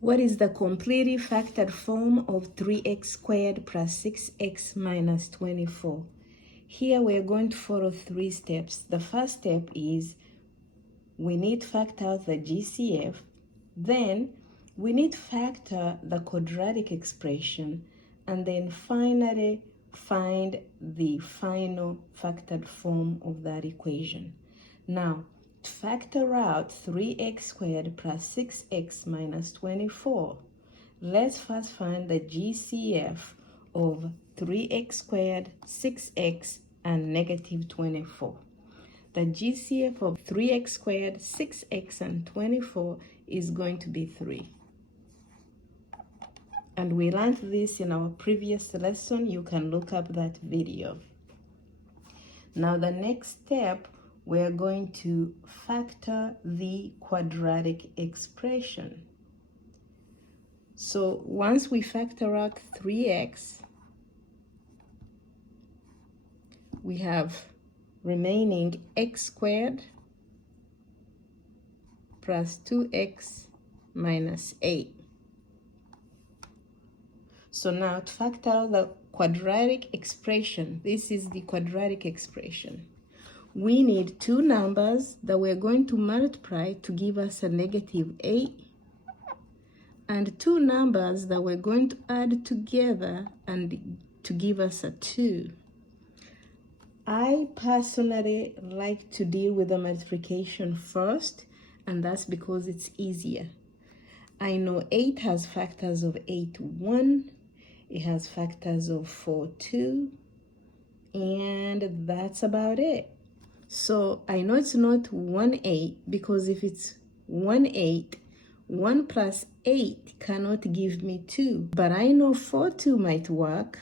What is the completely factored form of 3x squared plus 6x minus 24? Here we're going to follow 3 steps. The first step is we need to factor out the GCF. Then we need to factor the quadratic expression. And then finally find the final factored form of that equation. Now, to factor out 3x squared plus 6x minus 24, let's first find the GCF of 3x squared, 6x, and negative 24. The GCF of 3x squared, 6x, and 24 is going to be 3. And we learned this in our previous lesson. You can look up that video. Now the next step, we're going to factor the quadratic expression. So once we factor out 3x, we have remaining x squared plus 2x minus 8. So now to factor out the quadratic expression, this is the quadratic expression. We need 2 numbers that we're going to multiply to give us a negative 8, and 2 numbers that we're going to add together and to give us a 2. I personally like to deal with the multiplication first, and that's because it's easier. I know 8 has factors of 8, 1. It has factors of 4, 2. And that's about it. So I know it's not 1, 8, because if it's 1, 8, 1 plus 8 cannot give me 2. But I know 4, 2 might work.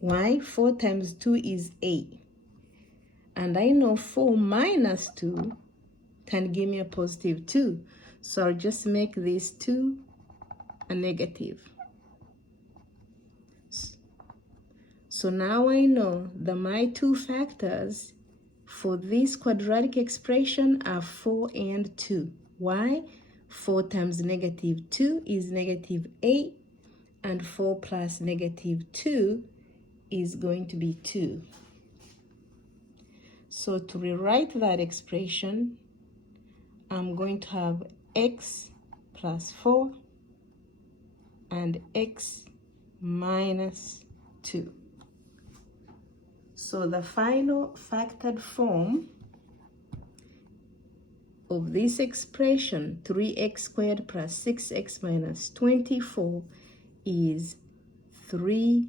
Why? 4 times 2 is 8. And I know 4 minus 2 can give me a positive 2. So I'll just make this 2 a negative. So now I know that my 2 factors for this quadratic expression are 4 and 2. Why? 4 times negative 2 is negative 8, and 4 plus negative 2 is going to be 2. So to rewrite that expression, I'm going to have x plus 4 and x minus 2. So the final factored form of this expression, 3x squared plus 6x minus 24, is 3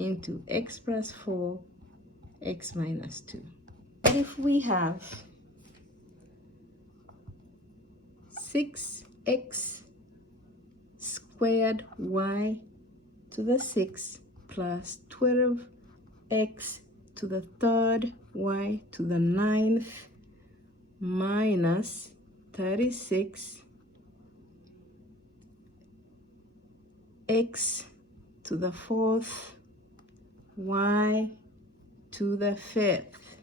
into x plus 4, x minus 2. If we have 6x squared y to the 6 plus 12x to the 3rd y to the 9th minus 36 x to the 4th y to the 5th.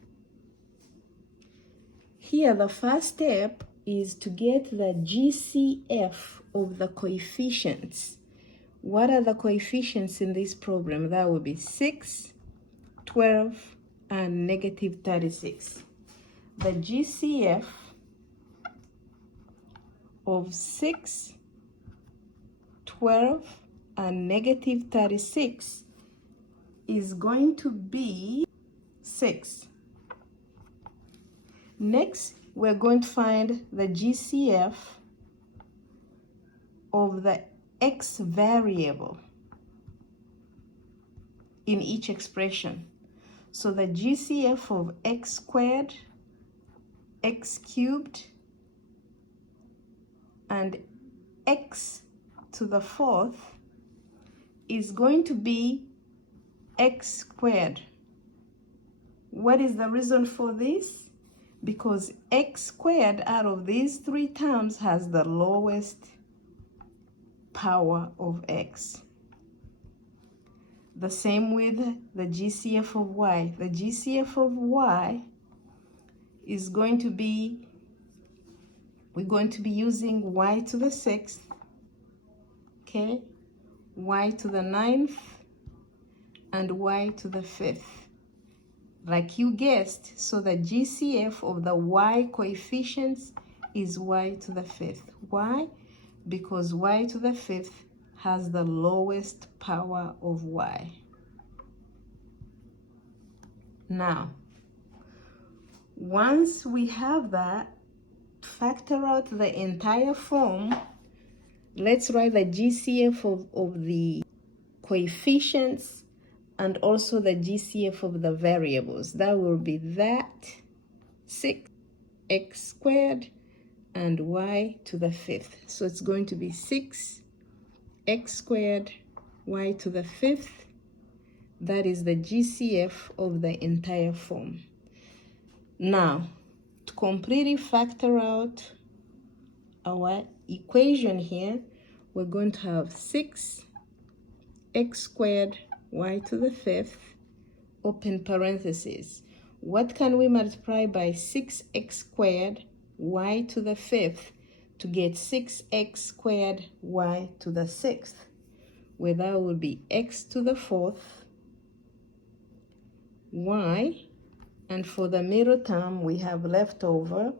Here the first step is to get the GCF of the coefficients. What are the coefficients in this problem? That would be 6, 12, and negative 36. The GCF of 6, 12, and negative 36 is going to be 6. Next, we're going to find the GCF of the x variable in each expression. So the GCF of x squared, x cubed, and x to the 4th is going to be x squared. What is the reason for this? Because x squared out of these 3 terms has the lowest power of x. The same with the GCF of y. The GCF of y is going to be, we're going to be using y to the 6th okay, y to the 9th and y to the 5th. Like you guessed, so the GCF of the y coefficients is y to the 5th. Why? Because y to the 5th has the lowest power of y. Now, once we have that, factor out the entire form. Let's write the GCF of the coefficients and also the GCF of the variables. That will be that 6x squared and y to the 5th. So it's going to be 6x squared y to the 5th. That is the GCF of the entire form. Now, to completely factor out our equation here, we're going to have 6x squared y to the 5th, open parentheses. What can we multiply by 6x squared y to the 5th to get 6x squared y to the 6th? Where that will be x to the 4th, y, and for the middle term we have left over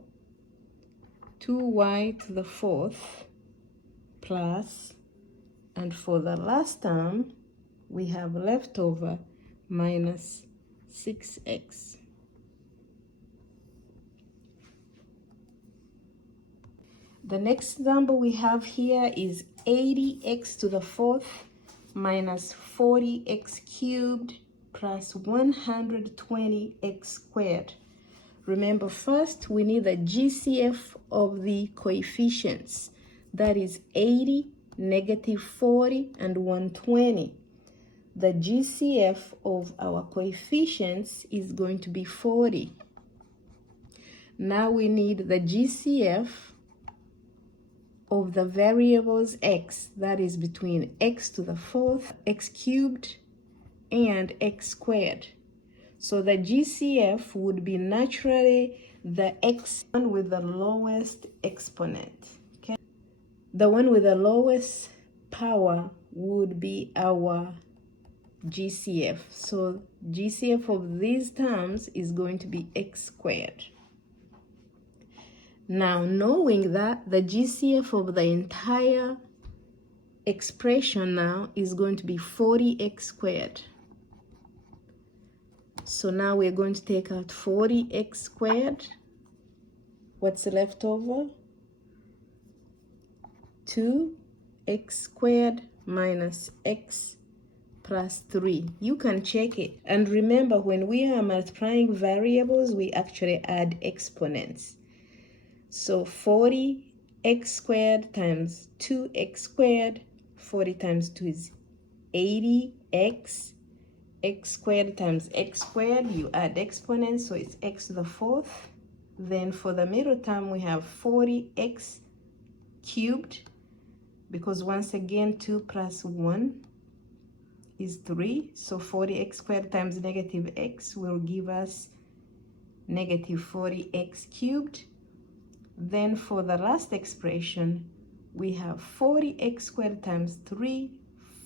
2y to the 4th plus, and for the last term we have left over minus 6x. The next number we have here is 80x to the 4th minus 40x cubed plus 120x squared. Remember, first we need the GCF of the coefficients. That is 80, negative 40, and 120. The GCF of our coefficients is going to be 40. Now we need the GCF of the variables x, that is between x to the 4th, x cubed, and x squared. So the GCF would be naturally the x one with the lowest exponent. Okay, the one with the lowest power would be our GCF. So GCF of these terms is going to be x squared. Now, knowing that, the GCF of the entire expression now is going to be 40x squared. So now we're going to take out 40x squared. What's left over? 2x squared minus x plus 3. You can check it. And remember, when we are multiplying variables, we actually add exponents. So 40x squared times 2x squared, 40 times 2 is 80x, x squared times x squared, you add exponents, so it's x to the 4th. Then for the middle term, we have 40x cubed, because once again, 2 plus 1 is 3. So 40x squared times negative x will give us negative 40x cubed. Then for the last expression, we have 40x squared times 3,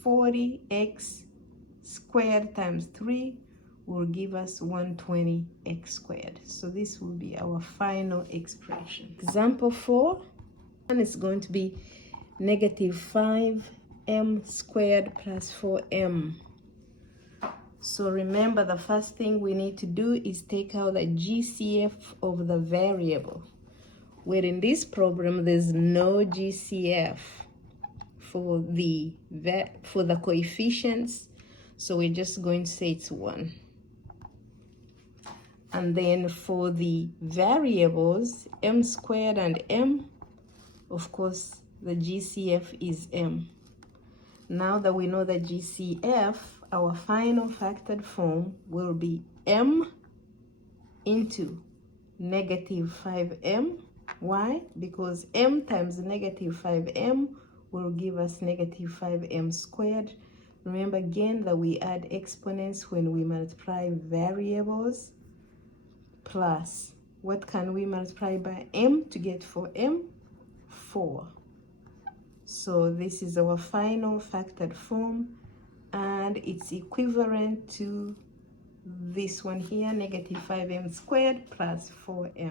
40x squared times 3 will give us 120x squared. So this will be our final expression. Example 4, and it's going to be negative 5m squared plus 4m. So remember, the first thing we need to do is take out the GCF of the variable. Where in this program there's no GCF for the coefficients, so we're just going to say it's 1. And then for the variables, m squared and m, of course the GCF is m. Now that we know the GCF, our final factored form will be m into negative 5m. Why? Because m times negative 5m will give us negative 5m squared. Remember again that we add exponents when we multiply variables. Plus, what can we multiply by m to get 4m? 4. So this is our final factored form, and it's equivalent to this one here, negative 5m squared plus 4m.